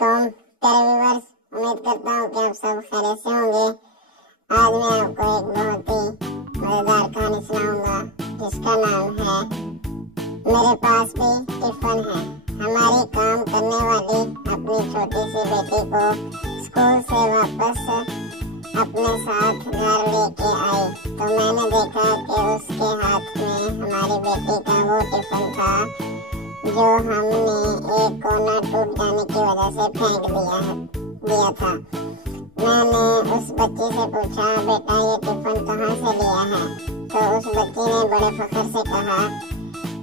वालेकुम प्यारे व्यूअर्स, उम्मीद करता हूँ कि आप सब खैरियत से होंगे। आज मैं आपको एक बहुत ही मजेदार कहानी सुनाऊंगा जिसका नाम है मेरे पास भी टिफिन है। हमारी काम करने वाली अपनी छोटी सी बेटी को स्कूल से वापस अपने साथ घर लेके आई तो मैंने देखा कि उसके हाथ में हमारी बेटी का वो टिफिन था जो हमने एक कोना टूट जाने की वजह से फेंक दिया था। मैंने उस बच्ची से पूछा, बेटा ये टिफिन कहाँ से लिया है? तो उस बच्ची ने बड़े फख्र से कहा,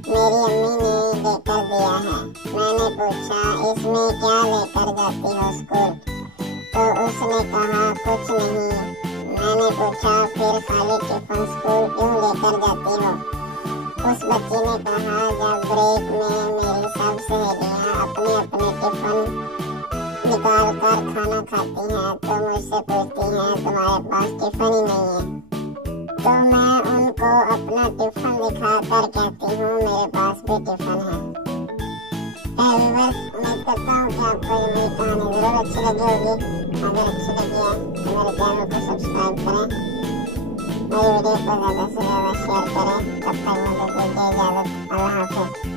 मेरी अम्मी ने लेकर दिया है। मैंने पूछा, इसमें क्या लेकर जाती हो स्कूल? तो उसने कहा, कुछ नहीं। मैंने पूछा, फिर खाली टिफिन स्कूल क्यों लेकर जाती हो? उस बच्ची ने कहा, जब ब्रेक में मेरी सब सहेलियां अपने अपने टिफिन निकाल कर खाना खाती हैं तो मुझसे पूछती हैं, तुम्हारे पास टिफिन ही नहीं है? तो मैं उनको अपना टिफिन दिखाकर कहती हूँ, मेरे पास भी टिफिन है। उम्मीद करता हूँ कि आपको ये मेरी कहानी जरूर अच्छी लगी होगी। अगर अच्छी लगी है तो मेरे चैनल को सब्सक्राइब करें, मेरी वीडियो को ज़्यादा से ज़्यादा शेयर करें। तब तक मुझे दीजिए इजाज़त। अल्लाह हाफ़िज़।